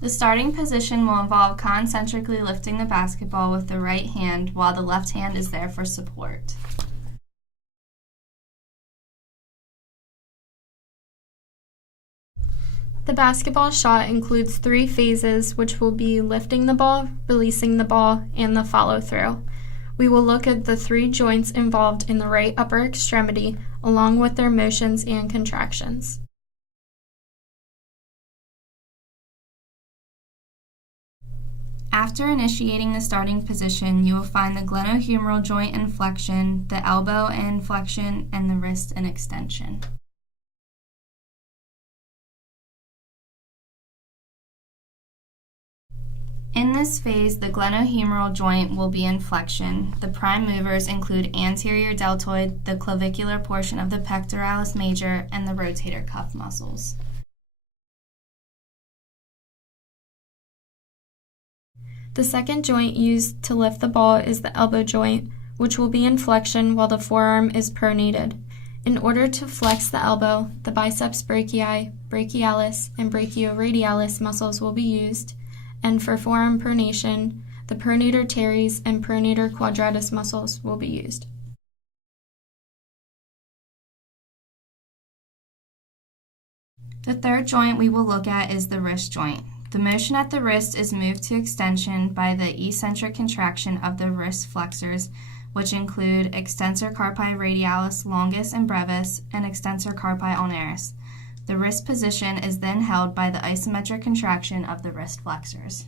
The starting position will involve concentrically lifting the basketball with the right hand while the left hand is there for support. The basketball shot includes 3 phases, which will be lifting the ball, releasing the ball, and the follow-through. We will look at the 3 joints involved in the right upper extremity, along with their motions and contractions. After initiating the starting position, you will find the glenohumeral joint in flexion, the elbow in flexion, and the wrist in extension. In this phase, the glenohumeral joint will be in flexion. The prime movers include anterior deltoid, the clavicular portion of the pectoralis major, and the rotator cuff muscles. The second joint used to lift the ball is the elbow joint, which will be in flexion while the forearm is pronated. In order to flex the elbow, the biceps brachii, brachialis, and brachioradialis muscles will be used, and for forearm pronation, the pronator teres and pronator quadratus muscles will be used. The third joint we will look at is the wrist joint. The motion at the wrist is moved to extension by the eccentric contraction of the wrist flexors, which include extensor carpi radialis longus and brevis and extensor carpi ulnaris. The wrist position is then held by the isometric contraction of the wrist flexors.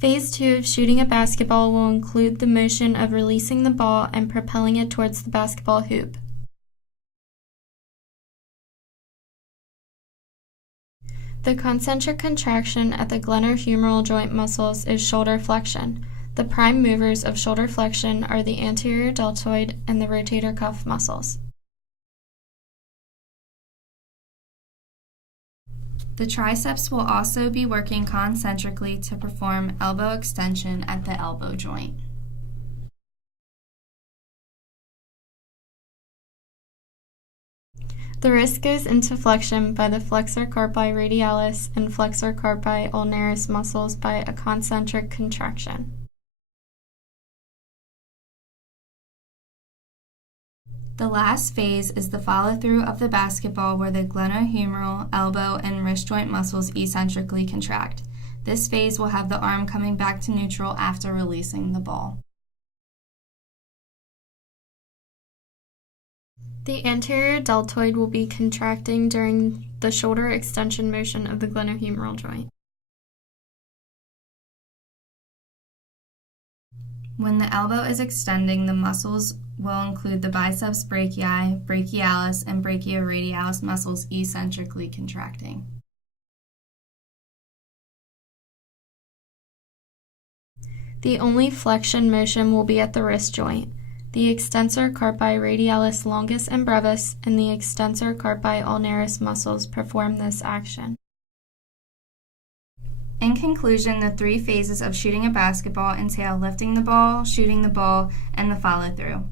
Phase 2 of shooting a basketball will include the motion of releasing the ball and propelling it towards the basketball hoop. The concentric contraction at the glenohumeral joint muscles is shoulder flexion. The prime movers of shoulder flexion are the anterior deltoid and the rotator cuff muscles. The triceps will also be working concentrically to perform elbow extension at the elbow joint. The wrist goes into flexion by the flexor carpi radialis and flexor carpi ulnaris muscles by a concentric contraction. The last phase is the follow-through of the basketball where the glenohumeral, elbow, and wrist joint muscles eccentrically contract. This phase will have the arm coming back to neutral after releasing the ball. The anterior deltoid will be contracting during the shoulder extension motion of the glenohumeral joint. When the elbow is extending, the muscles will include the biceps brachii, brachialis, and brachioradialis muscles eccentrically contracting. The only flexion motion will be at the wrist joint. The extensor carpi radialis longus and brevis and the extensor carpi ulnaris muscles perform this action. In conclusion, the 3 phases of shooting a basketball entail lifting the ball, shooting the ball, and the follow-through.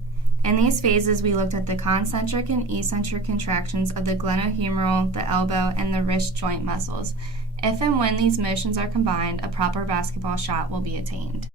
In these phases, we looked at the concentric and eccentric contractions of the glenohumeral, the elbow, and the wrist joint muscles. If and when these motions are combined, a proper basketball shot will be attained.